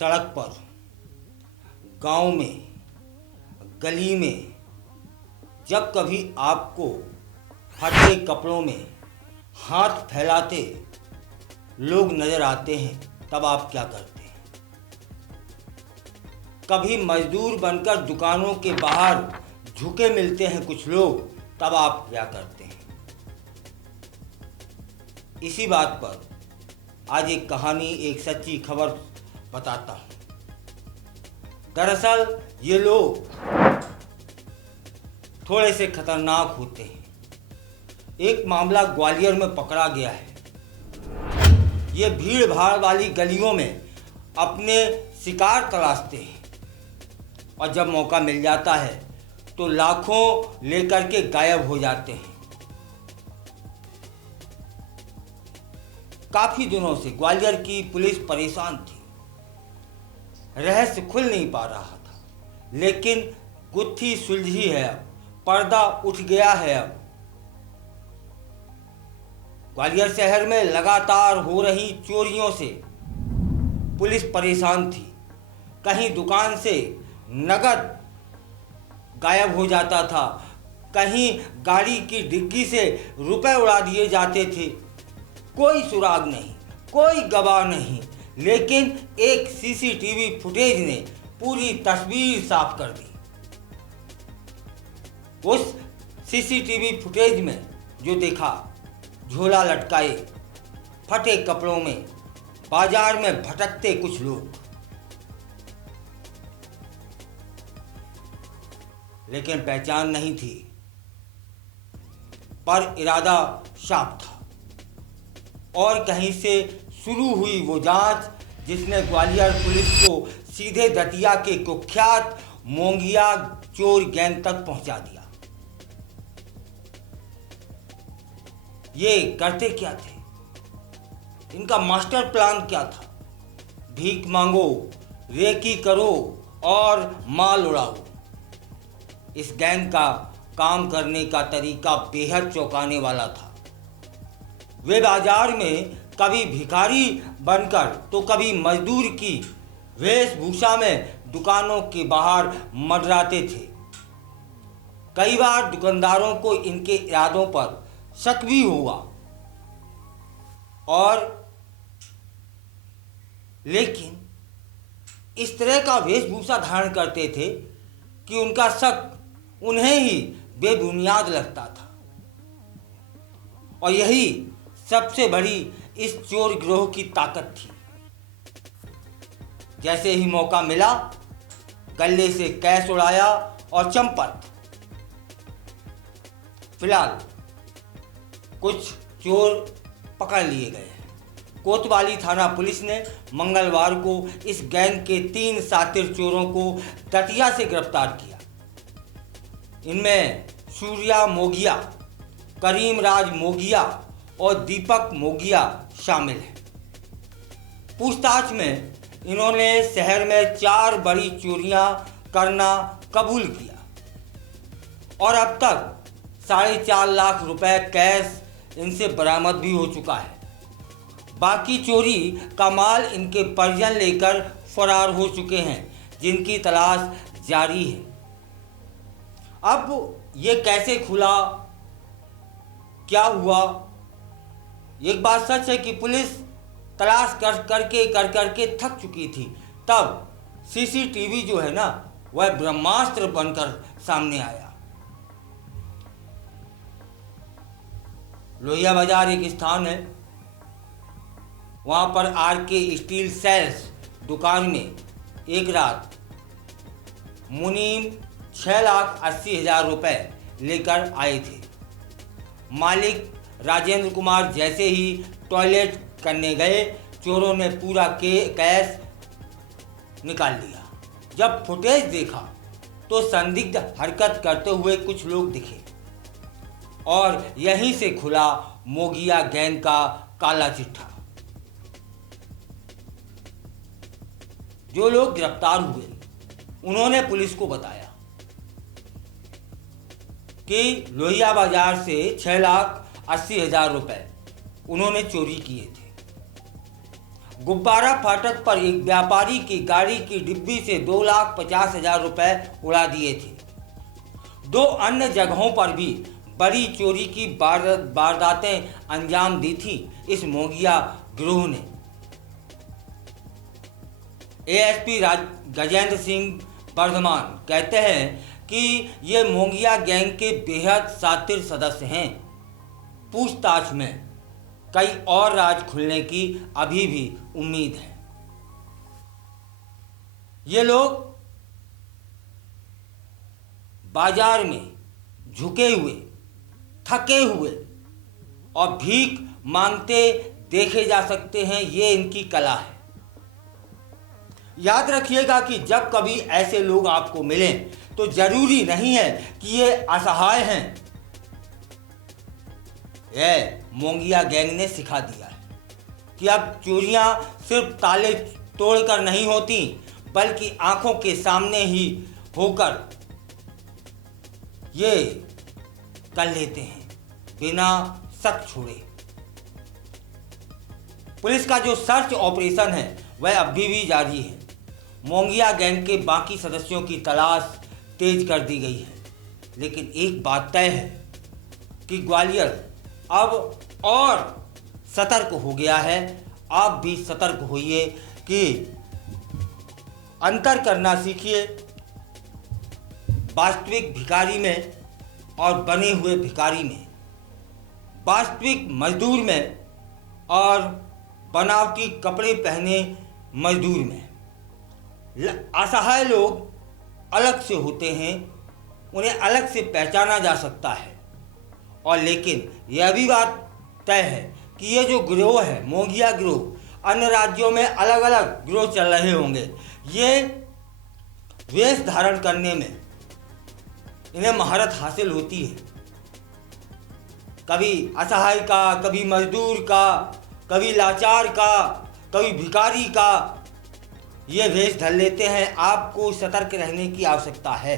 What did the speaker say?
सड़क पर, गांव में, गली में जब कभी आपको फटे कपड़ों में हाथ फैलाते लोग नजर आते हैं, तब आप क्या करते हैं? कभी मजदूर बनकर दुकानों के बाहर झुके मिलते हैं कुछ लोग, तब आप क्या करते हैं? इसी बात पर आज एक कहानी, एक सच्ची खबर बताता हूँ। दरअसल ये लोग थोड़े से खतरनाक होते हैं। एक मामला ग्वालियर में पकड़ा गया है। ये भीड़ भाड़ वाली गलियों में अपने शिकार तलाशते हैं और जब मौका मिल जाता है तो लाखों लेकर के गायब हो जाते हैं। काफी दिनों से ग्वालियर की पुलिस परेशान थी। रहस्य खुल नहीं पा रहा था, लेकिन गुत्थी सुलझी है। अब पर्दा उठ गया है। अब ग्वालियर शहर में लगातार हो रही चोरियों से पुलिस परेशान थी। कहीं दुकान से नगद गायब हो जाता था, कहीं गाड़ी की डिग्गी से रुपए उड़ा दिए जाते थे। कोई सुराग नहीं, कोई गवाह नहीं, लेकिन एक सीसीटीवी फुटेज ने पूरी तस्वीर साफ कर दी। उस सीसीटीवी फुटेज में जो देखा, झोला लटकाए, फटे कपड़ों में बाजार में भटकते कुछ लोग, लेकिन पहचान नहीं थी, पर इरादा साफ था। और कहीं से शुरू हुई वो जांच जिसने ग्वालियर पुलिस को सीधे दतिया के कुख्यात मोंगिया चोर गैंग तक पहुंचा दिया। ये करते क्या थे? इनका मास्टर प्लान क्या था? भीख मांगो, रेकी करो और माल उड़ाओ। इस गैंग का काम करने का तरीका बेहद चौंकाने वाला था। वे बाजार में कभी भिखारी बनकर तो कभी मजदूर की वेशभूषा में दुकानों के बाहर मंडराते थे। कई बार दुकानदारों को इनके इरादों पर शक भी हुआ, और लेकिन इस तरह का वेशभूषा धारण करते थे कि उनका शक उन्हें ही बेबुनियाद लगता था। और यही सबसे बड़ी इस चोर गिरोह की ताकत थी। जैसे ही मौका मिला, गले से कैश उड़ाया और चंपत। फिलहाल कुछ चोर पकड़ लिए गए। कोतवाली थाना पुलिस ने मंगलवार को इस गैंग के 3 शातिर चोरों को दतिया से गिरफ्तार किया। इनमें सूर्या मोगिया, करीम राज मोगिया और दीपक मोगिया शामिल हैं। पूछताछ में इन्होंने शहर में 4 बड़ी चोरियां करना कबूल किया और अब तक 4.5 लाख रुपए कैश इनसे बरामद भी हो चुका है। बाकी चोरी का माल इनके परिजन लेकर फरार हो चुके हैं, जिनकी तलाश जारी है। अब ये कैसे खुला, क्या हुआ? एक बात सच है कि पुलिस तलाश कर करके थक चुकी थी। तब सीसीटीवी जो है ना, वह ब्रह्मास्त्र बनकर सामने आया। लोहिया बाजार एक स्थान है, वहां पर आरके स्टील सेल्स दुकान में एक रात मुनीम 6,80,000 रुपए लेकर आए थे। मालिक राजेंद्र कुमार जैसे ही टॉयलेट करने गए, चोरों ने पूरा कैश निकाल लिया। जब फुटेज देखा तो संदिग्ध हरकत करते हुए कुछ लोग दिखे और यहीं से खुला मोगिया गैंग का काला चिट्ठा। जो लोग गिरफ्तार हुए, उन्होंने पुलिस को बताया कि लोहिया बाजार से 6,80,000 रुपए उन्होंने चोरी किए थे। गुब्बारा फाटक पर एक व्यापारी की गाड़ी की डिब्बी से 2,50,000 रुपए उड़ा दिए थे। 2 अन्य जगहों पर भी बड़ी चोरी की वारदातें अंजाम दी थी इस मोंगिया गिरोह ने। एएसपी गजेंद्र सिंह वर्धमान कहते हैं कि ये मोंगिया गैंग के बेहद शातिर सदस्य हैं। पूछताछ में कई और राज खुलने की अभी भी उम्मीद है। ये लोग बाजार में झुके हुए, थके हुए और भीख मांगते देखे जा सकते हैं। ये इनकी कला है। याद रखिएगा कि जब कभी ऐसे लोग आपको मिलें तो जरूरी नहीं है कि ये असहाय हैं। यह मोंगिया गैंग ने सिखा दिया है कि अब चोरियां सिर्फ ताले तोड़कर नहीं होती, बल्कि आंखों के सामने ही होकर ये कर लेते हैं बिना शक छोड़े। पुलिस का जो सर्च ऑपरेशन है वह अभी भी जारी है। मोंगिया गैंग के बाकी सदस्यों की तलाश तेज कर दी गई है। लेकिन एक बात तय है कि ग्वालियर अब और सतर्क हो गया है। आप भी सतर्क होइए कि अंतर करना सीखिए वास्तविक भिखारी में और बने हुए भिखारी में, वास्तविक मजदूर में और बनावटी कपड़े पहने मजदूर में। असहाय लोग अलग से होते हैं, उन्हें अलग से पहचाना जा सकता है। और लेकिन यह भी बात तय है कि ये जो गिरोह है, मोंगिया गिरोह, अन्य राज्यों में अलग अलग गिरोह चल रहे होंगे। ये वेश धारण करने में इन्हें महारत हासिल होती है। कभी असहाय का, कभी मजदूर का, कभी लाचार का, कभी भिखारी का ये वेश धर लेते हैं। आपको सतर्क रहने की आवश्यकता है।